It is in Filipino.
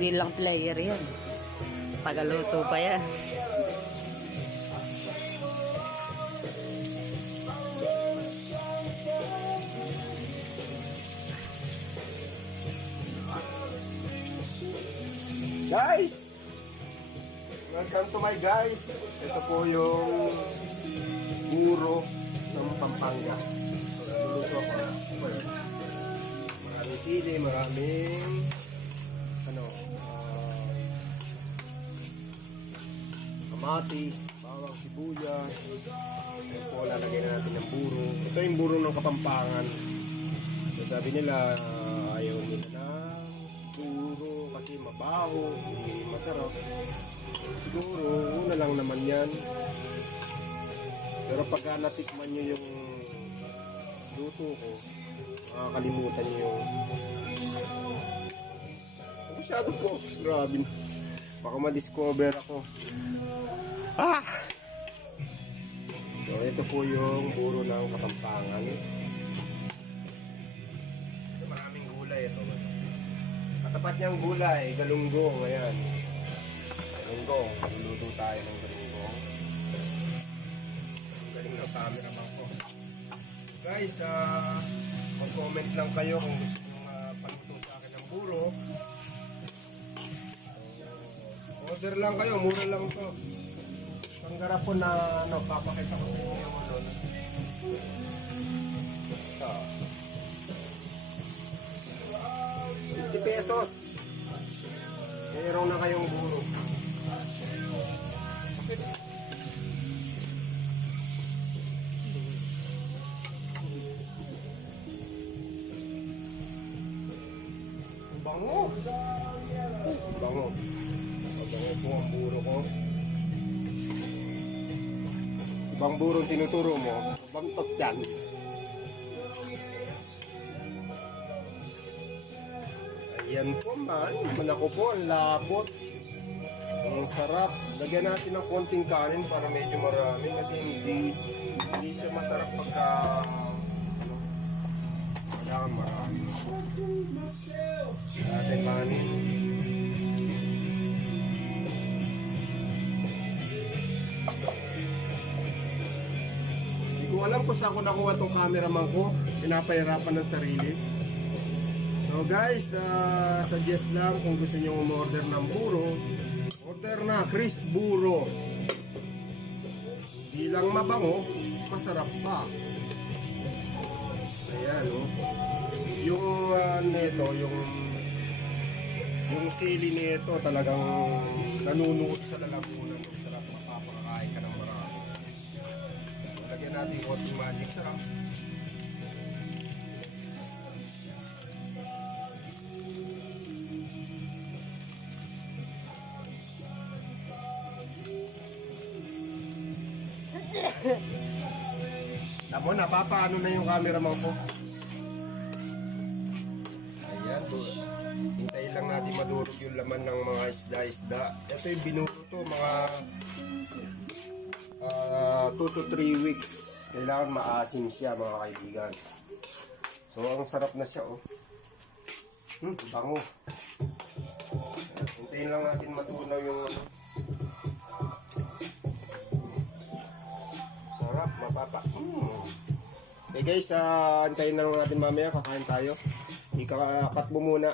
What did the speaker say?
hindi lang player yan. Tagaluto pa yan. Guys! Welcome to my guys. Ito po yung buro ng Pampanga. So, luluto ako. Maraming sili, maraming kamatis, bawang, sibuyas. Ayan po, lalagay na natin ng buro. Ito yung buro ng Kapampangan. So, sabi nila, ayaw nila na buro kasi mabaho, hindi masarap. Siguro, una lang naman yan. Pero pagka natikman nyo yung luto ko, makakalimutan nyo yung masyado po. Grabe. Baka ma-discover ako. So, ito po yung buro ng Kapampangan. Maraming gulay ito. Katapat niyang gulay, galunggong. Ayan. Galunggong. Luluto tayo ng galunggong. Ang galing ng camera man ko. Guys, mag-comment lang kayo kung gusto nyo paluto sa akin ng buro. Order lang kayo, mura lang to. Tanggara po na papakita ko sa inyo yung ito. 50 pesos. Meron na kayong buro. Sakit. Bango. Bango. Bango po ang buro ko. Ibang burong tinuturo mo, bantot yan. Ayan po man, manako po, ang labot. Ang sarap. Lagyan natin ng konting kanin para medyo marami kasi hindi siya masarap pagka kailangan marami. Ating kanin. Hindi ko alam kung saan ko nakuha itong cameraman ko. Pinapahirapan ng sarili. So guys, suggest lang kung gusto nyo umorder ng buro, order na Chris Buro. Hindi lang mabango, masarap pa. Ayan o. Yung nito, yung sili nito talagang nanunuot sa lalamunan. Sarap, mapapakain ka ng marami. Lagyan natin konting magic sarap. Tamo, napapaano na yung camera mo po. Ayan, hintayin lang natin madurog yung laman ng mga isda-isda. Ito yung binuto to, mga 2 to 3 weeks. Kailangan maasim siya, mga kaibigan. So, ang sarap na siya, oh. Bango. Hintayin lang natin matunaw yung sarap, mapapa. Okay guys, antayin na lang natin mamaya, kakain tayo. Ikakat mo muna.